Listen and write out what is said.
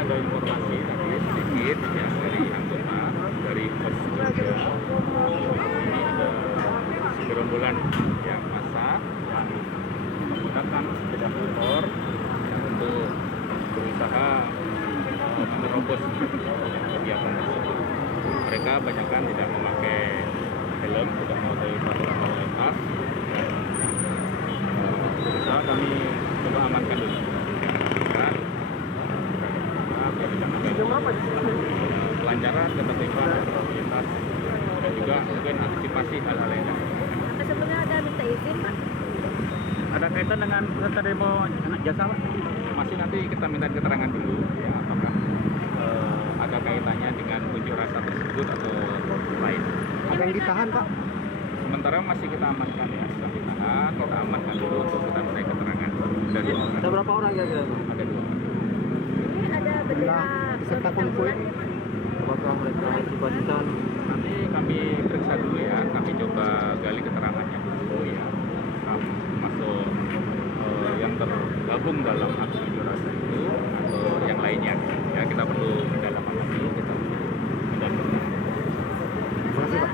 ada informasi tadi sedikit ya dari anggota dari pos juga. Ini ada gerombolan yang masa yang menggunakan sepeda motor yang untuk berusaha menerobos kegiatan tersebut. Mereka banyakkan tidak memakai helm, tidak memakai peraturan lalu lintas. Berusaha kami coba amankan dulu. Dan kelancaran, ketertiban, lalu lintas, dan juga mungkin antisipasi hal-hal lainnya. Sebelumnya ada minta izin, Pak? Ada kaitan dengan peserta demo anak jasa, Pak? Masih nanti kita minta keterangan dulu, ya, apakah ada kaitannya dengan unjuk rasa tersebut atau lain. Ada yang ditahan, Pak? Sementara masih kita amankan ya, sudah ditahan, kita amankan dulu untuk kita minta keterangan dari orang. Ada berapa orang kira-kira? Ada 2 orang. Ini ada bendera Peserta konvoy. Apakah mereka simpatisan? Nanti kami periksa dulu ya, kami coba gali keterangannya dulu ya, masuk yang tergabung dalam aksi unjuk rasa itu atau yang lainnya. Ya kita perlu mendalami lagi, kita mendalami. Terima kasih, Pak.